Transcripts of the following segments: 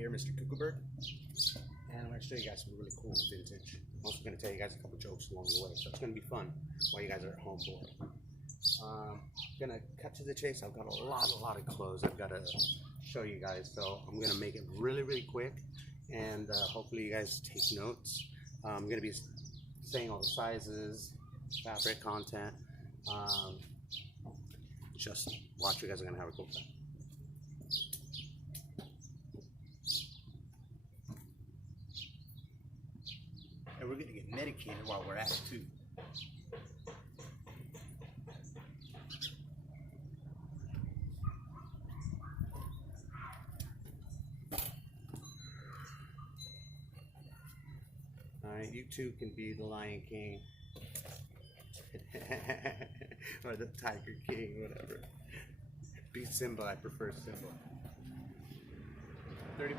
here, Mr. CooCoo Bird, and I'm going to show you guys some really cool vintage. I'm also going to tell you guys a couple jokes along the way, so it's going to be fun while you guys are at home bored. Gonna cut to the chase. I've got a lot of clothes I've got to show you guys, so I'm gonna make it really quick, and hopefully you guys take notes. I'm gonna be saying all the sizes, fabric content. Just watch. You guys are gonna have a cool time. And we're gonna get medicated while we're at it too. Alright, you two can be the Lion King. Or the Tiger King, whatever. Be Simba, I prefer Simba. $30.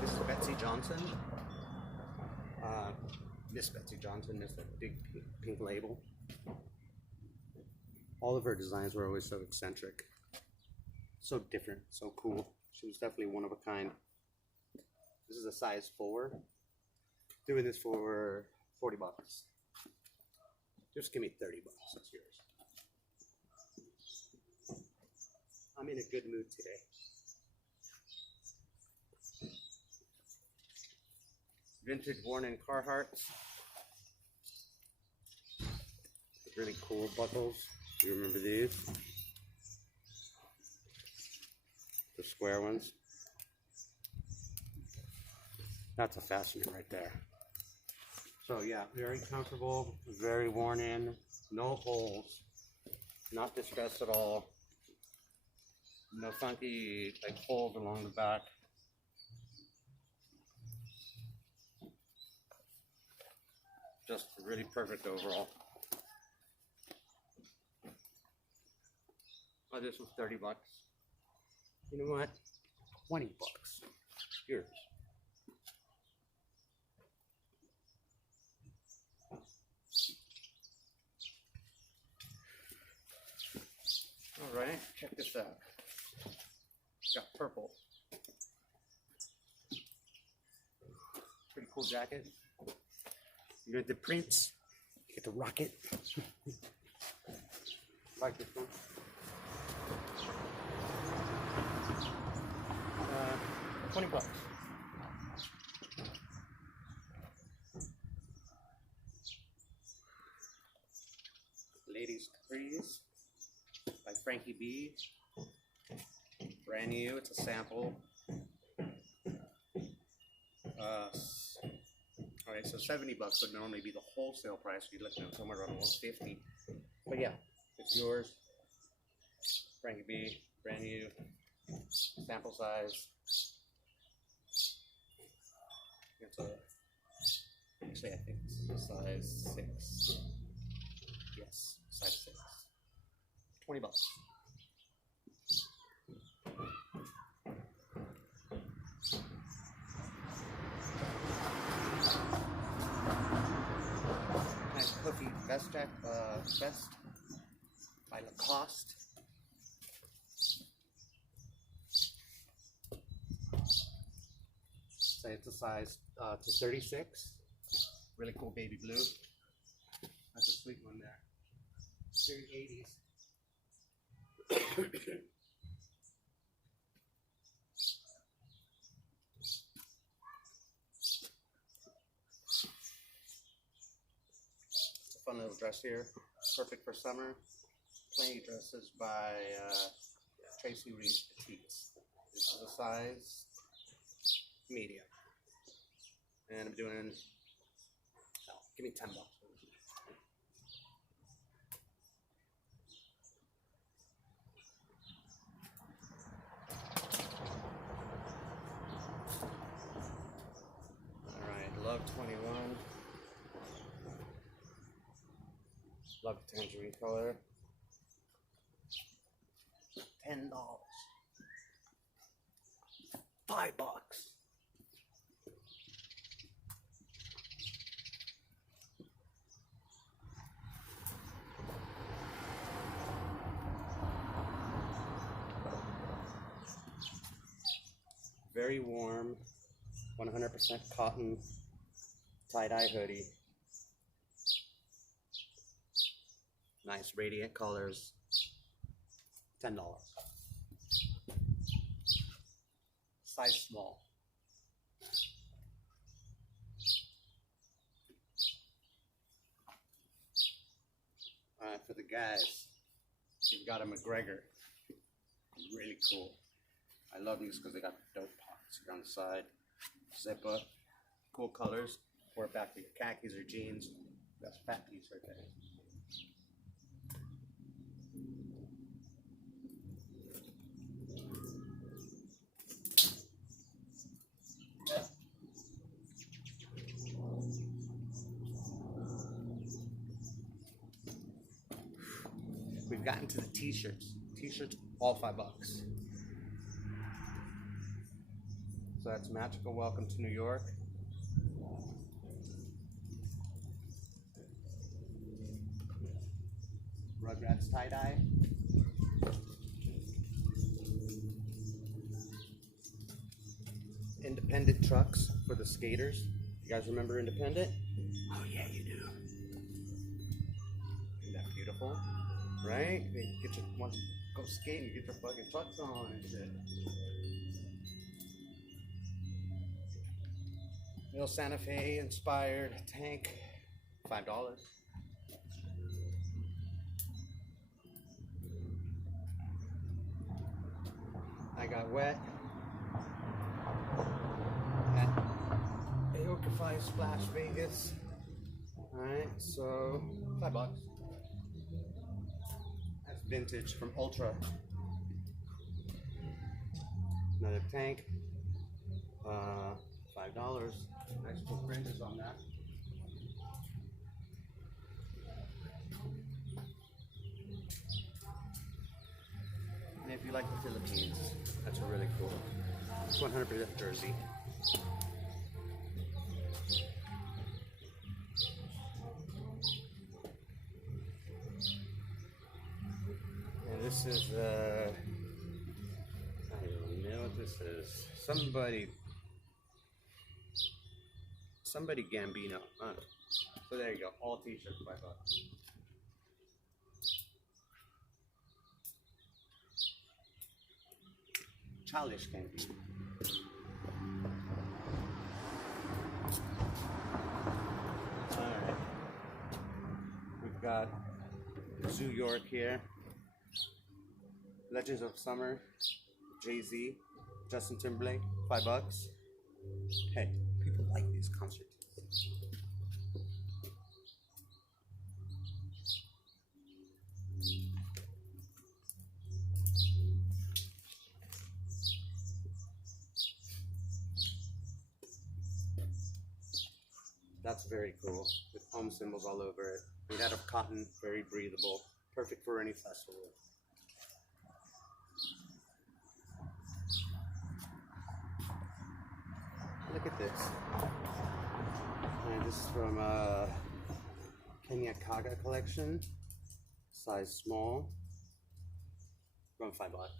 This is Betsy Johnson. Miss Betsy Johnson is the big pink label. All of her designs were always so eccentric, so different, so cool. She was definitely one of a kind. This is a size 4. Doing this for $40. Just give me $30. It's yours. I'm in a good mood today. Vintage worn in Carhartts. Really cool buckles. Do you remember these? The square ones. That's a fashion right there. So yeah, very comfortable, very worn in, no holes, not distressed at all, no funky like holes along the back. Just really perfect overall. Oh, this was $30. You know what? $20. Yours. All right, check this out. Got purple. Pretty cool jacket. You get the prints. You get the rocket. Like this one. $20. Ladies Capris by Frankie B. Brand new. It's a sample. Alright, so $70 would normally be the wholesale price. You're looking at somewhere around $150. But yeah, it's yours. Frankie B. Brand new. Sample size. It's actually, I think this is a size 6. Yes, size 6. $20. Nice puffy vest vest by Lacoste. Say it's a size to 36. Really cool baby blue. That's a sweet one there. Very 80s. It's a fun little dress here. Perfect for summer. Plenty of dresses by Tracy Reed Petites. This is a size medium. And I'm doing, give me $10. Alright, Love 21. Love tangerine color. $10. $5. Very warm, 100% cotton tie-dye hoodie. Nice radiant colors. $10. Size small. Alright, for the guys, we've got a McGregor. Really cool. I love these because they got dope pockets here on the side. Zip up. Cool colors. Wear it back to your khakis or jeans. That's a fat piece right there. We've gotten to the t-shirts. T-shirts, all $5. So that's Magical Welcome to New York. Rugrats tie-dye. Independent trucks for the skaters. You guys remember Independent? Oh yeah, you do. Isn't that beautiful? Right? They get you want to go skating, you get your fucking trucks on and shit. Little Santa Fe inspired tank, $5. I got wet at Aokify Splash Vegas. Alright, so $5. That's vintage from Ultra. Another tank, $5. Nice cool fringes on that. And if you like the Philippines, that's a really cool. It's 100% jersey. And this is, I don't know what this is. Somebody Gambino. So there you go. All t-shirts, $5. Childish Gambino. Alright. We've got Zoo York here. Legends of Summer. Jay-Z. Justin Timberlake. $5. Hey, people like these concerts. That's very cool, with foam symbols all over it. Made out of cotton, very breathable, perfect for any festival. Look at this. And this is from Kenya Kaga collection, size small, around $5.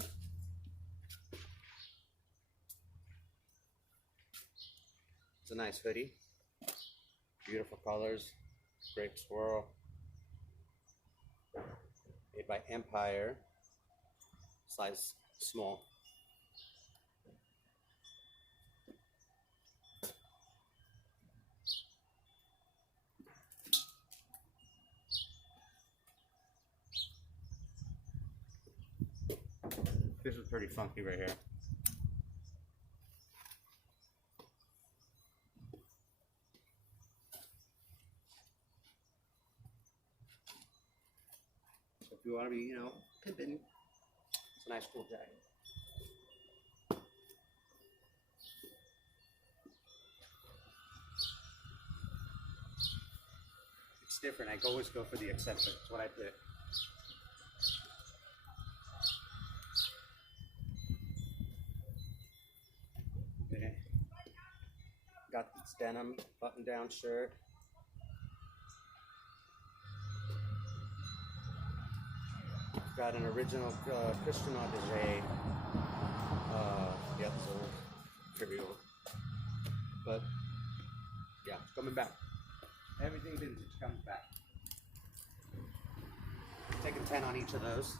It's a nice hoodie. Beautiful colors, grape swirl, made by Empire, size small. This is pretty funky right here. If you want to be, pimping, it's a nice cool jacket. It's different. I always go for the eccentric. That's what I pick. Okay. Got this denim button-down shirt. Got an original Christian Audigier, But yeah, coming back. Everything vintage comes back. Taking 10 on each of those.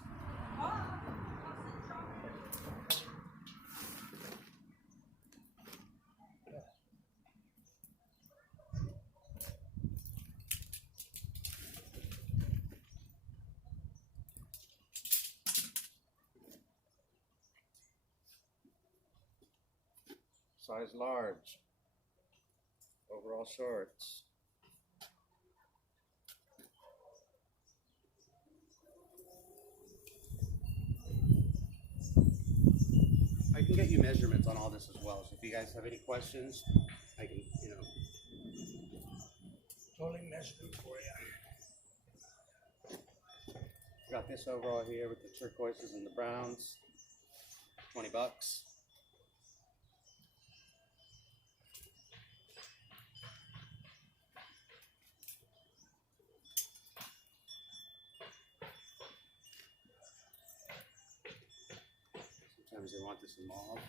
Size large. Overall shorts. I can get you measurements on all this as well. So if you guys have any questions, I can, totally measure them for you. Got this overall here with the turquoises and the browns. 20 bucks. Sometimes they want this in mauve.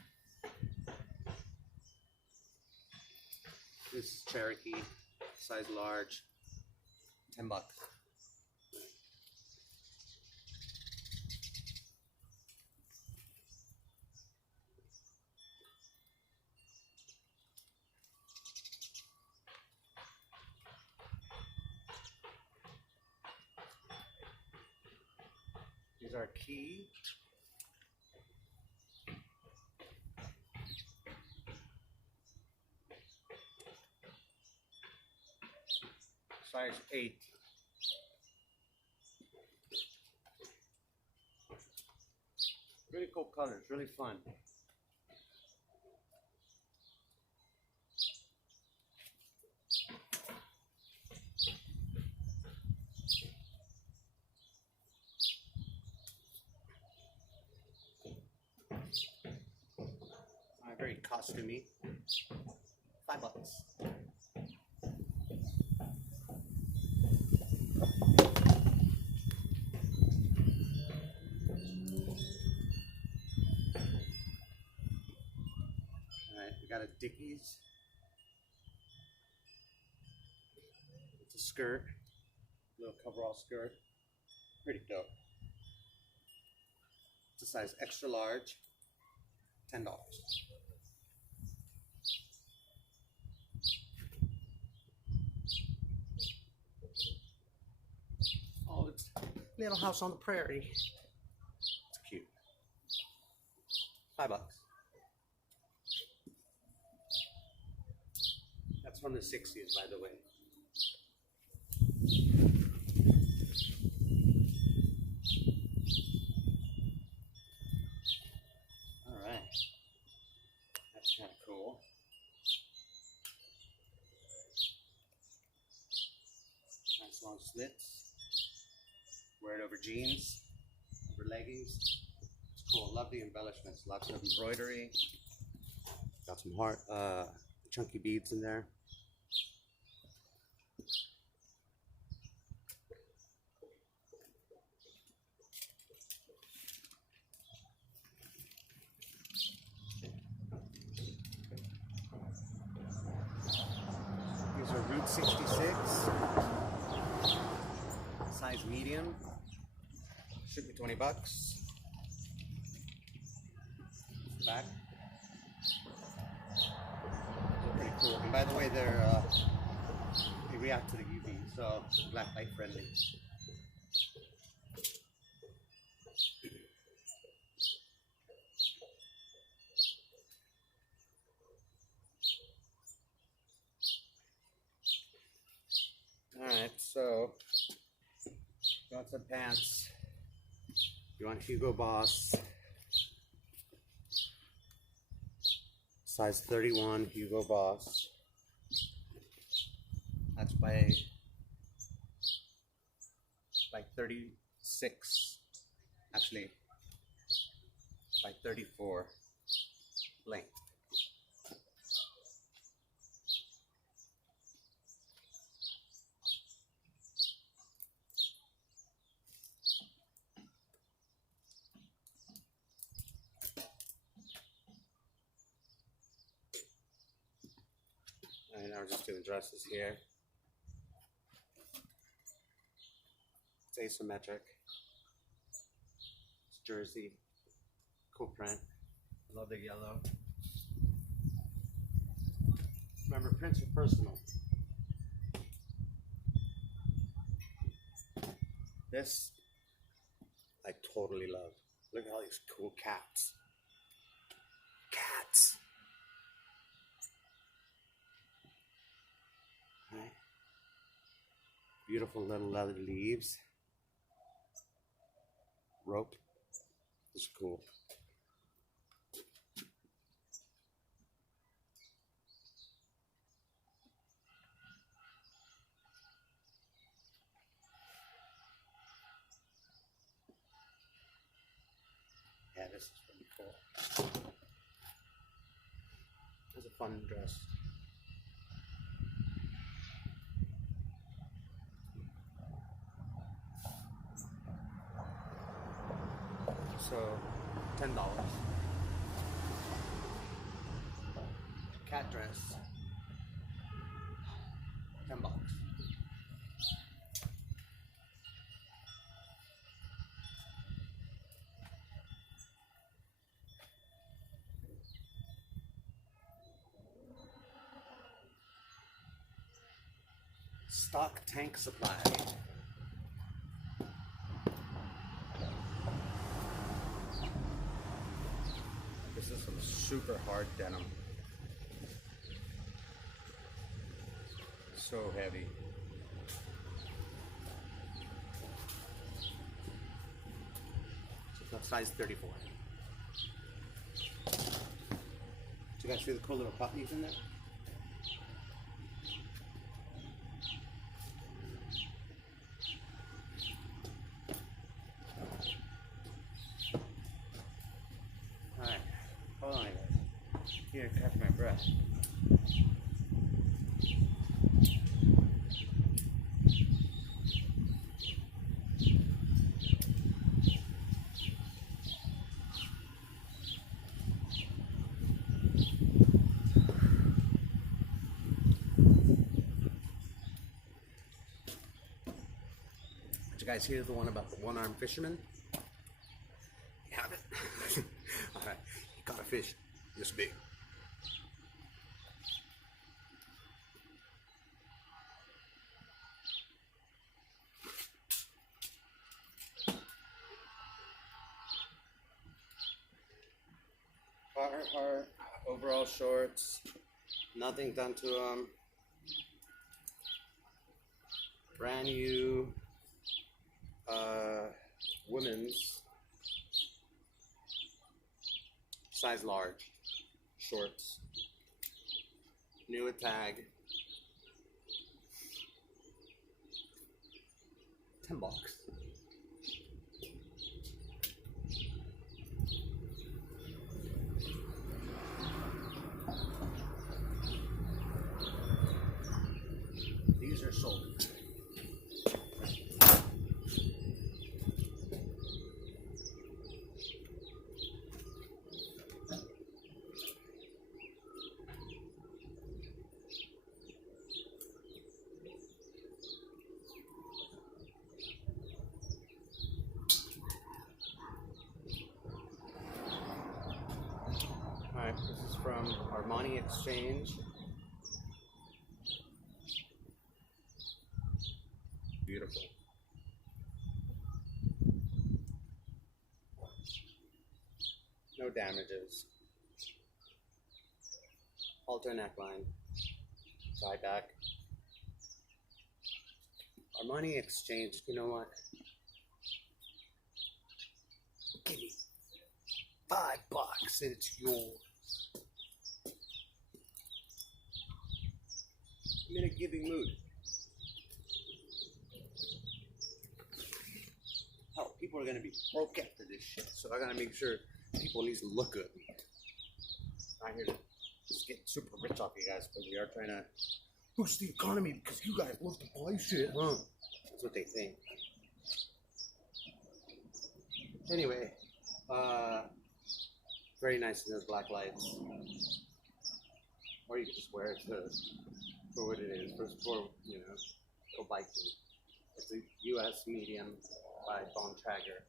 This is Cherokee, size large, 10 bucks. These are key. Size 8. Really cool colors, really fun. Very costumey. 5 bucks. Alright, we got a Dickies. It's a skirt. Little coverall skirt. Pretty dope. It's a size extra large. $10. Oh, it's Little House on the Prairie. It's cute. 5 bucks. That's from the 60s, by the way. Alright. That's kind of cool. Nice long slits. Wear it over jeans, over leggings. It's cool. Love the embellishments. Lots of embroidery. Got some chunky beads in there. These are Route 66. Size medium. Should be 20 bucks. Back. They're pretty cool. And by the way, they react to the UV, so black light friendly. Alright, so got some pants. You want Hugo Boss. Size 31 Hugo Boss. That's by 36. Actually, by 34 length. Now we're just doing dresses here. It's asymmetric. It's jersey. Cool print. Love the yellow. Remember, prints are personal. This I totally love. Look at all these cool cats. Cats! Right. Beautiful little leather leaves. Rope. This is cool. Yeah, this is really cool. It's a fun dress. So, $10. Cat dress, $10. Stock tank supply. This is some super hard denim. So heavy. That's size 34. Do you guys see the cool little puppies in there? Alright, hold on guys. Here, catch my breath. Did you guys hear the one about the one-armed fisherman? You have it? Alright, he caught a fish this big. Heart, overall shorts, nothing done to them. Brand new women's size large shorts, new at tag, $10. These are sold. Alright, this is from Armani Exchange. Beautiful. No damages. Halter neckline. Tie back. Armani Exchange, you know what? Give me $5 and it's yours. I'm in a giving mood. Hell, people are gonna be broke after this shit, so I gotta make sure people at least look good. I'm not here to just get super rich off you guys, but we are trying to boost the economy because you guys love to buy shit, huh? That's what they think. Anyway, very nice in those black lights. Or you can just wear it to for what it is. For you know, go biking. It's a U.S. medium by Bone Tracker.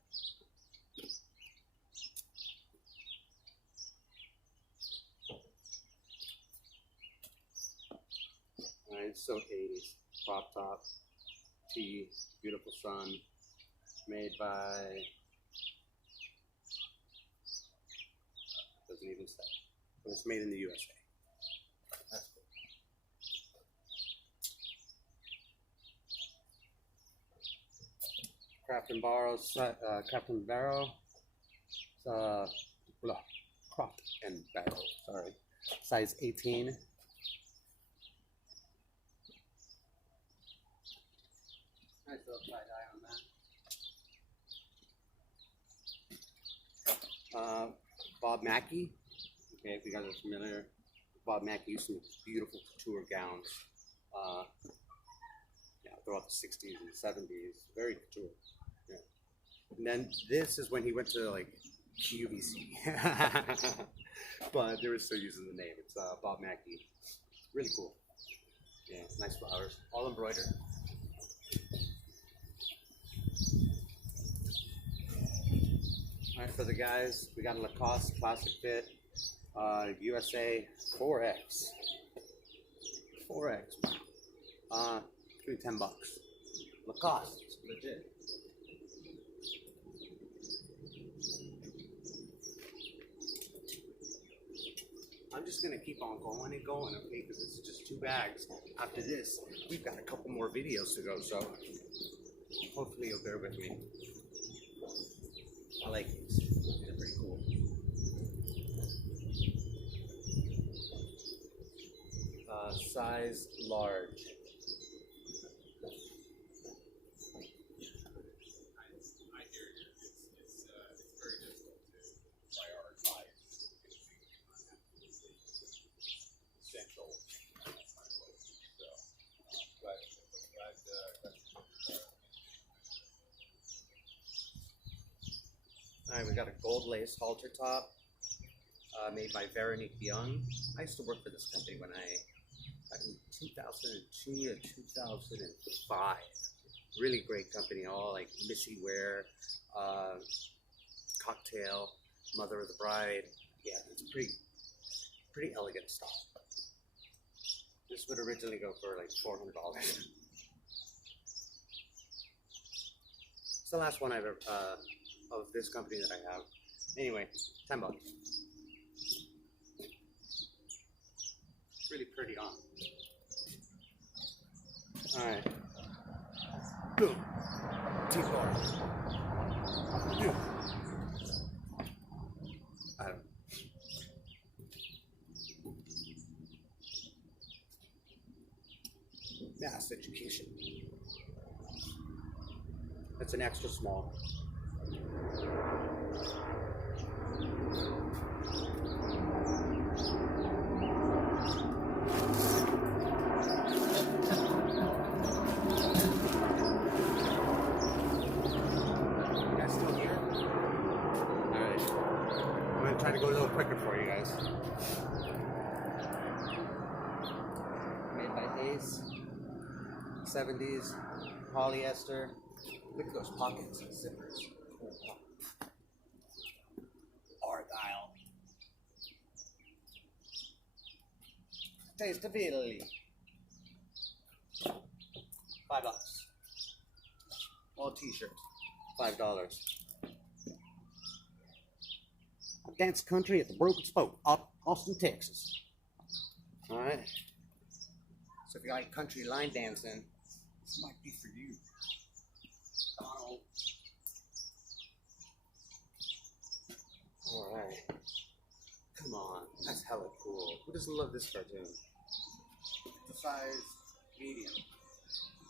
Alright, so 80s. Crop top, tee, beautiful sun, made by, doesn't even say, but it's made in the USA. That's cool. Craft and Barrow, Crop and Barrow, sorry, size 18. Nice little tie-dye on that. Bob Mackie. Okay, if you guys are familiar, Bob Mackie used some beautiful couture gowns. Yeah, throughout the 60s and 70s, very couture. Yeah. And then this is when he went to like QVC, but they were still using the name. It's Bob Mackie. Really cool. Yeah, nice flowers, all embroidered. Alright, for the guys, we got a Lacoste Classic Fit, USA 4X. 4X. Give me $10. Lacoste, it's legit. I'm just gonna keep on going and going, okay? Because this is just 2 bags. After this, we've got a couple more videos to go, so hopefully you'll bear with me. I like these. They're pretty cool. Size large. I hear you. It's very difficult to prioritize essential so, but Alright, we got a gold lace halter top made by Veronique Young. I used to work for this company back in 2002 to 2005. Really great company, all like Missy wear, cocktail, mother of the bride. Yeah, it's pretty elegant stuff. This would originally go for like $400. It's the last one I've ever of this company that I have. Anyway, $10. Really pretty on. Alright. Boom. T-bar. Boom. I don't know. Mass education. That's an extra small. Trying to go a little quicker for you guys. Made by Ace, 70s, polyester. Look at those pockets and zippers. Oh, wow. Argyle. Taste of Italy. $5. All t-shirts. $5. Dance country at the Broken Spoke, Austin, Texas. Alright. So if you like country line dancing, this might be for you. Donald. Alright. Come on. That's hella cool. Who doesn't love this cartoon? It's a size medium.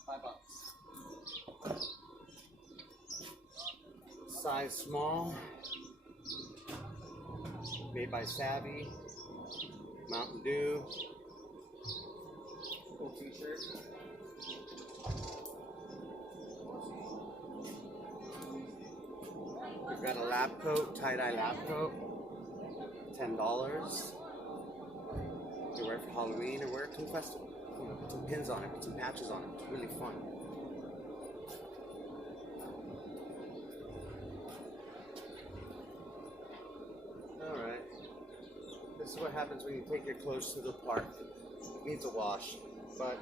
$5. Size small. Made by Savvy, Mountain Dew, cool t-shirt. We've got a lab coat, tie-dye lab coat, $10. You wear it for Halloween or wear it to a festival. put some pins on it, put some patches on it. It's really fun. Alright. This is what happens when you take your clothes to the park. It needs a wash. But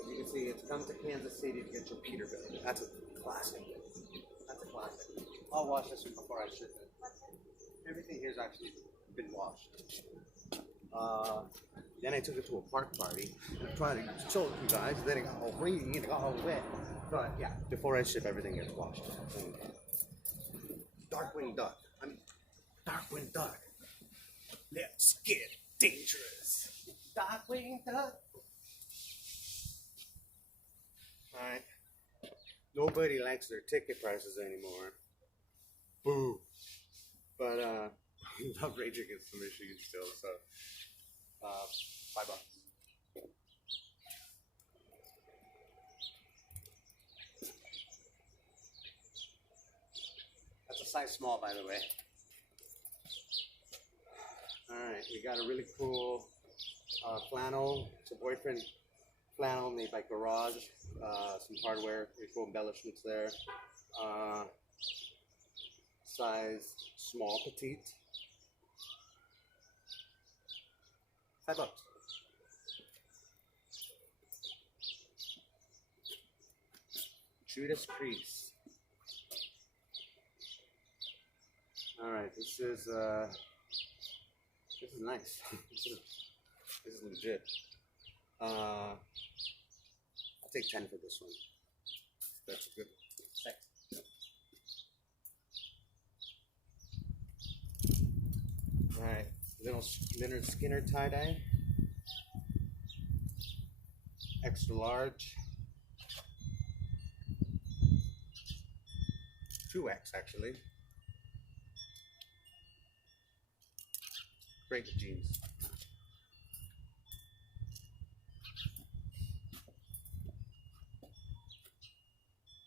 as you can see, it's come to Kansas City to get your Peterbilt. That's a classic. That's a classic. I'll wash this one before I ship it. Everything here's actually been washed. Then I took it to a park party and I tried to show it to you guys. Then it got all rainy and it got all wet. But yeah, before I ship, everything gets washed. Darkwing Duck. Darkwing Duck. Let's get dangerous. Darkwing Duck. Alright. Nobody likes their ticket prices anymore. Boo. But I love Rage Against the Machine still, so $5. That's a size small, by the way. Alright, we got a really cool flannel. It's a boyfriend flannel made by Garage. Some hardware, really cool embellishments there. Size small, petite. $5. Judas Priest. All right, this is nice. this is legit. I'll take 10 for this one. That's a good one. All right, little Leonard Skinner tie-dye, extra large, 2X actually. Great jeans.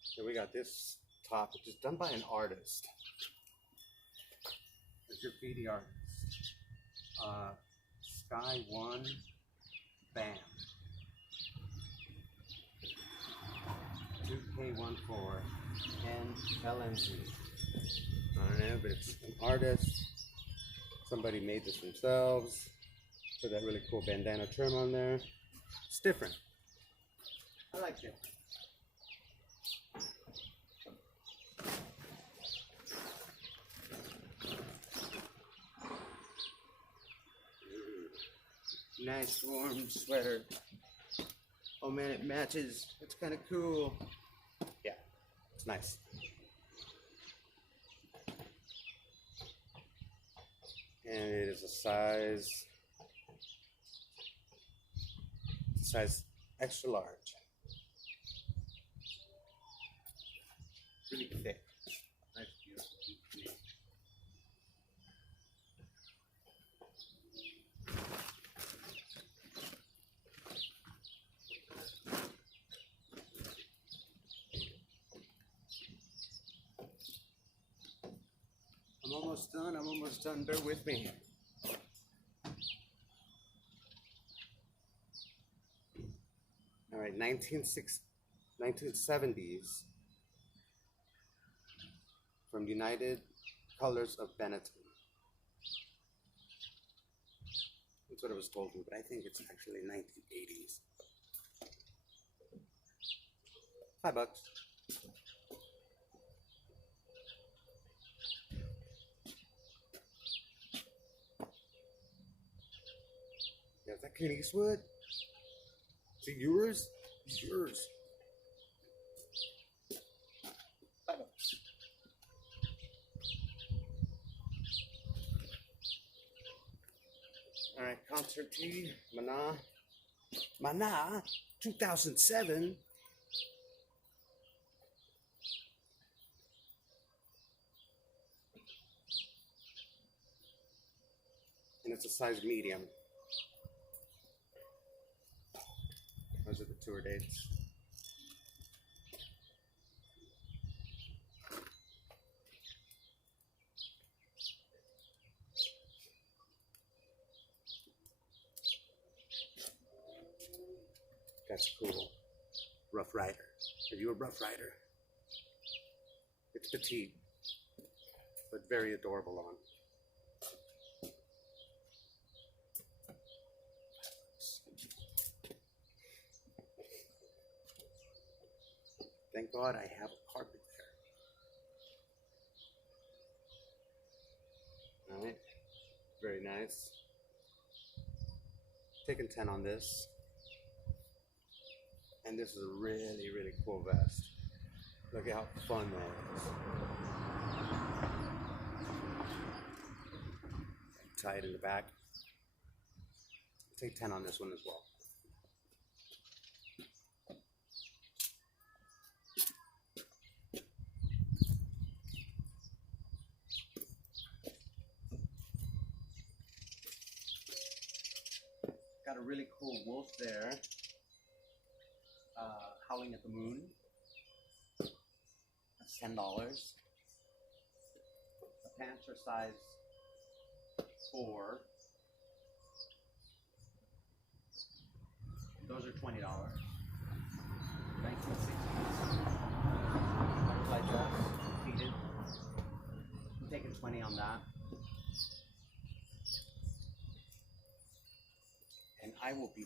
So we got this top, which is done by an artist, a graffiti artist. Sky One Bam 2K14 and LMG. I don't know, but it's an artist. Somebody made this themselves. Put that really cool bandana trim on there. It's different. I like it. Nice warm sweater. Oh man, it matches. It's kind of cool. Yeah, it's nice. And it is a size extra large. Really thick. Nice, beautiful. I'm almost done, bear with me. All right, 1970s from United Colors of Benetton. That's what it was told me, but I think it's actually 1980s. $5. Yeah, is that Clint Eastwood? Is it yours? It's yours. $5. All right, concert tee, Mana, 2007. And it's a size medium. Those are the tour dates. That's cool. Rough Rider. Are you a Rough Rider? It's petite, but very adorable on. Thank God I have a carpet there. Alright, very nice. Taking 10 on this. And this is a really, really cool vest. Look at how fun that is. Tie it in the back. Take 10 on this one as well. Got a really cool wolf there. Howling at the Moon. That's $10. The pants are size 4. Those are $20. 1960s. Butterfly dress, pleated. I'm taking 20 on that. And I will be